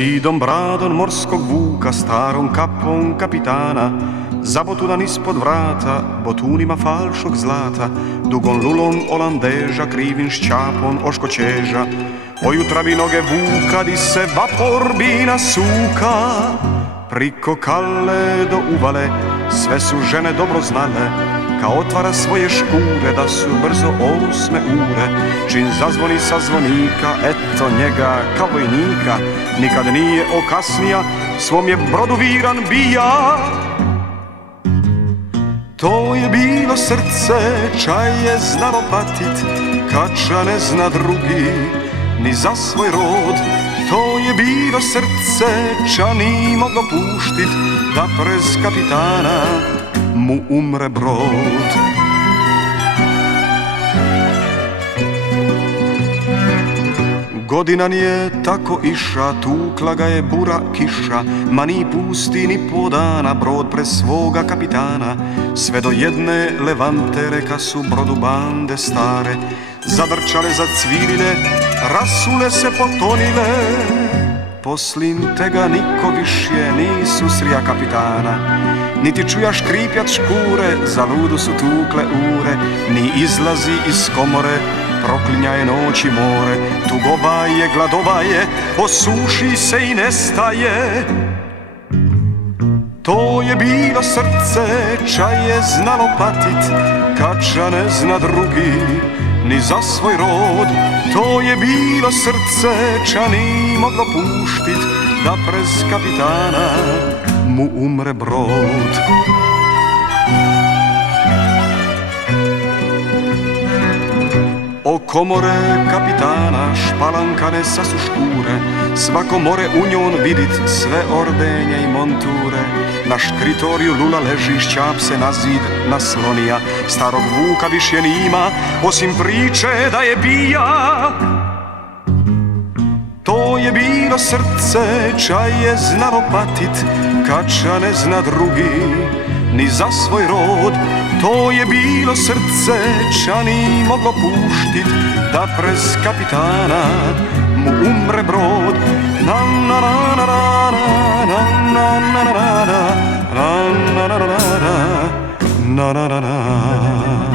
sidom bradom morskog vuka, starom kapom kapitana, zabotunan ispod vrata, botunima falšog zlata, dugom lulom olandeža, krivim šćapom oškoćeža. Ojutra bi noge vuka, di se vapor bi nasuka. Priko Kale do uvale, sve su žene dobro znale, kao otvara svoje škure, da su brzo 8 ure. Čim zazvoni sa zvonika, eto njega kao vojnika, nikad nije okasnija, svom je brodu viran bija. To je bilo srce, čaj je znalo patit, kača ne zna drugi, ni za svoj rod. To je bilo srce, ča ni moglo puštit, da prez kapitana mu umre brod. Godina nije tako iša, tukla ga je bura kiša, ma ni pusti ni podana brod pre svoga kapitana. Sve do jedne levante reka su brodu bande stare, zadrčale, zacvirile, rasule se potonile. Poslin tega niko višje nisu srija kapitana, niti čuja škripjat škure, za ludu su tukle ure, ni izlazi iz komore, proklinja je noć i more. Tugova je, gladova je, osuši se i nestaje. To je bilo srce, ča je znalo patit, kača ne zna drugi, ni za svoj rod. To je bilo srce, ča ni moglo puštit, da prez kapitana mu umre brod. Oko more kapitana špalankane sa su škure, svako more u njon vidit sve ordenje i monture. Na škritoriju lula leži, šćap se na zid naslonija, starog vuka više nima, osim priče da je bija. To je bilo srce, ča je znalo patit, kača ne zna drugi, ni za svoj rod. To je bilo srce, ča ni moglo puštit, da prez kapitana mu umre brod. Na na na na na na na na na na na na na na na na na na.